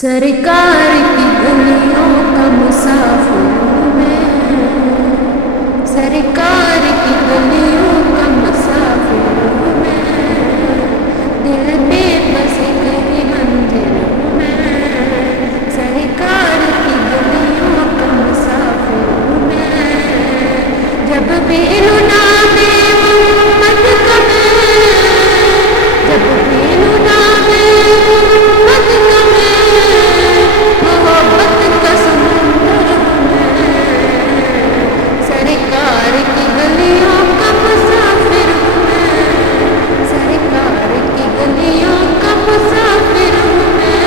سرکار کی گلیوں کا مسافر ہوں میں، سرکار کی گلیوں کا مسافر ہوں میں، دل بے بس کہیں منزل ہوں میں، سرکار کی گلیوں کا مسافر ہوں میں، جب بھی نام محمد کا میں، جب بھی نام محمد کا میں، محبت کا سمندر ہوں میں، سرکار کی گلیوں کا مسافر ہوں میں، سرکار کی گلیوں کا مسافر ہوں میں،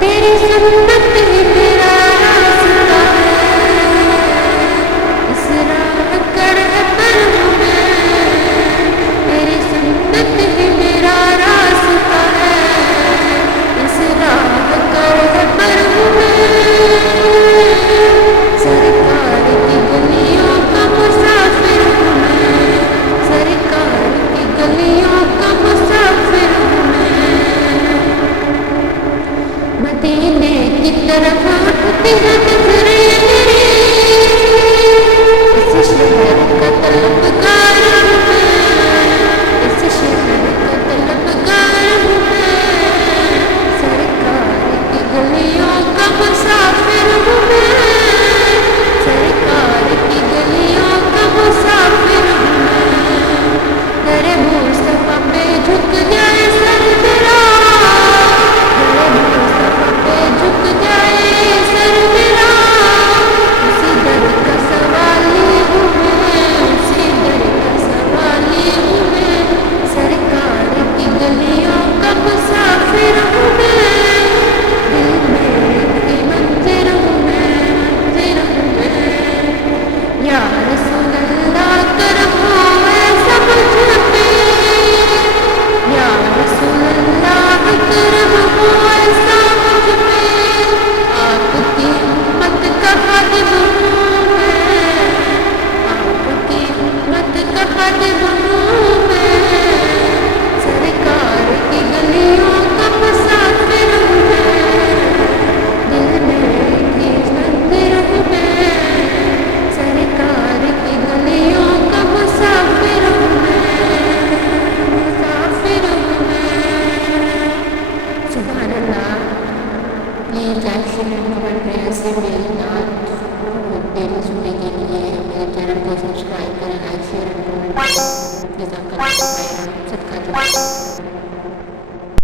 تیری سنت ہی میرا راستہ ہے، اس راہ کا رہبر ہوں میں، تیری سنت ہی میرا راستہ ہے، اس راہ کا رہبر ہوں میں، سرکار کی گلیوں کا مسافر ہوں میں، سرکار کی گلیوں کا مسافر ہوں میں، مدینے کی طرف اٹھتی ہے نظریں میری، اس شہر کا طلبگار ہوں میں، اس شہر کا طلبگار ہوں میں، سرکار کی گلیوں کا مسافر ہوں میں، سرکار کی گلیوں کا مسافر ہوں میں، در مصطفیٰ پہ جھک جائے سر میرا، در مصطفیٰ پہ جھک جائے سر میرا، اسی در کا سوالی ہوں میں، اسی در کا سوالی ہوں میں، سرکار کی گلیوں کا مسافر ہوں میں، دل میں کی منزل ہوں میں، منزل ہوں میں، یا رسول اللہ کرم ہو ایسا مجھ پہ، یا رسول اللہ کرم ہو ایسا مجھ پہ، آپ کی امت کا خادم ہوں میں، آپ کی امت کا خادم ہوں میں، سرکار کی گلیوں کا مسافر ہوں میں، دل میں کی مندر ہوں میں، سرکار کی گلیوں کا مسافر ہوں میں، مسافر ہوں میں، سبحان اللہ۔ پلیز لائک شیئر کمنٹ ایسے میری نعت ڈیلی سننے کے لیے میرے چینل کو سبسکرائب کریں، لائک شیئر کمنٹ کریں، جزاک اللہ خیرا، صدقہ جاریہ۔